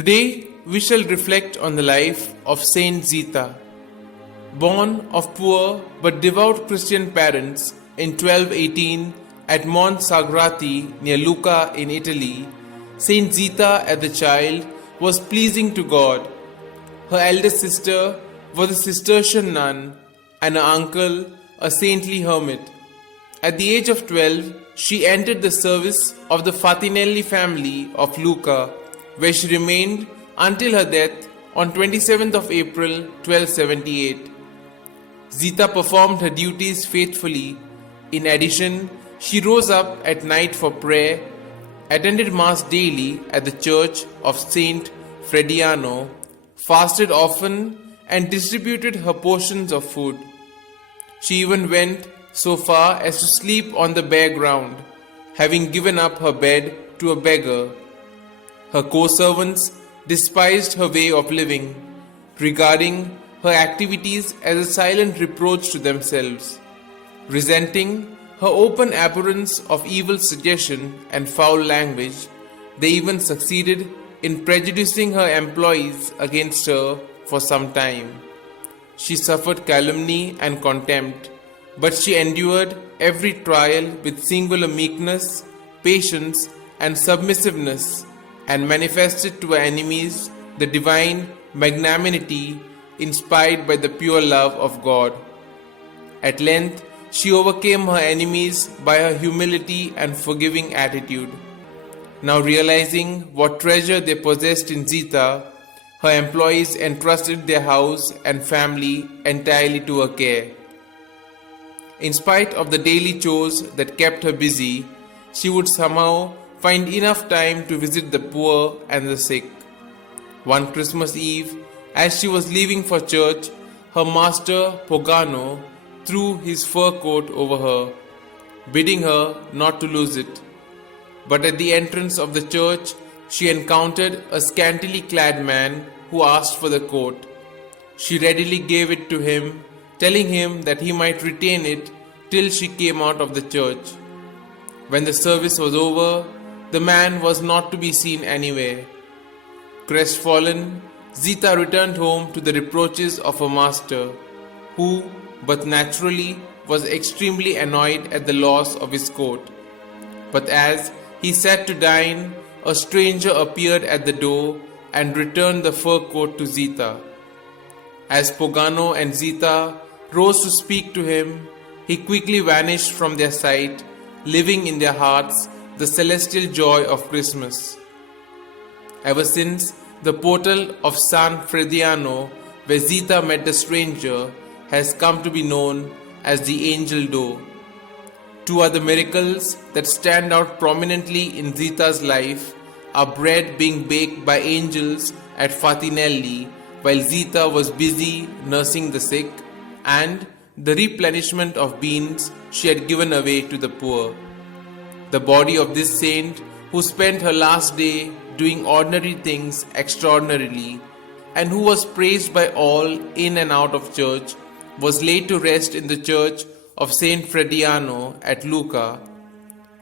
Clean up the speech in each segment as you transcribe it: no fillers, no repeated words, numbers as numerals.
Today we shall reflect on the life of Saint Zita. Born of poor but devout Christian parents in 1218 at Monsagrati near Lucca in Italy, Saint Zita as a child was pleasing to God. Her elder sister was a Cistercian nun and her uncle a saintly hermit. At the age of 12, she entered the service of the Fatinelli family of Lucca, where she remained until her death on 27th of April 1278. Zita performed her duties faithfully. In addition, she rose up at night for prayer, attended Mass daily at the church of Saint Frediano, fasted often, and distributed her portions of food. She even went so far as to sleep on the bare ground, having given up her bed to a beggar. Her co-servants despised her way of living, regarding her activities as a silent reproach to themselves. Resenting her open abhorrence of evil suggestion and foul language, they even succeeded in prejudicing her employees against her for some time. She suffered calumny and contempt, but she endured every trial with singular meekness, patience, and submissiveness, and manifested to her enemies the divine magnanimity inspired by the pure love of God. At length, she overcame her enemies by her humility and forgiving attitude. Now realizing what treasure they possessed in Zita, her employees entrusted their house and family entirely to her care. In spite of the daily chores that kept her busy, she would somehow find enough time to visit the poor and the sick. One Christmas Eve, as she was leaving for church, her master Pagano threw his fur coat over her, bidding her not to lose it. But at the entrance of the church, she encountered a scantily clad man who asked for the coat. She readily gave it to him, telling him that he might retain it till she came out of the church. When the service was over, the man was not to be seen anywhere. Crestfallen, Zita returned home to the reproaches of her master, who, but naturally, was extremely annoyed at the loss of his coat. But as he sat to dine, a stranger appeared at the door and returned the fur coat to Zita. As Pagano and Zita rose to speak to him, he quickly vanished from their sight, living in their hearts the celestial joy of Christmas. Ever since, the portal of San Frediano, where Zita met the stranger, has come to be known as the Angel Door. Two other miracles that stand out prominently in Zita's life are bread being baked by angels at Fatinelli while Zita was busy nursing the sick, and the replenishment of beans she had given away to the poor. The body of this saint, who spent her last day doing ordinary things extraordinarily, and who was praised by all in and out of church, was laid to rest in the church of Saint Frediano at Lucca.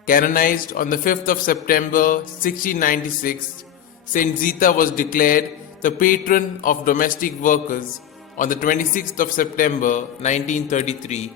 Canonized on the 5th of September 1696, Saint Zita was declared the patron of domestic workers on the 26th of September 1933.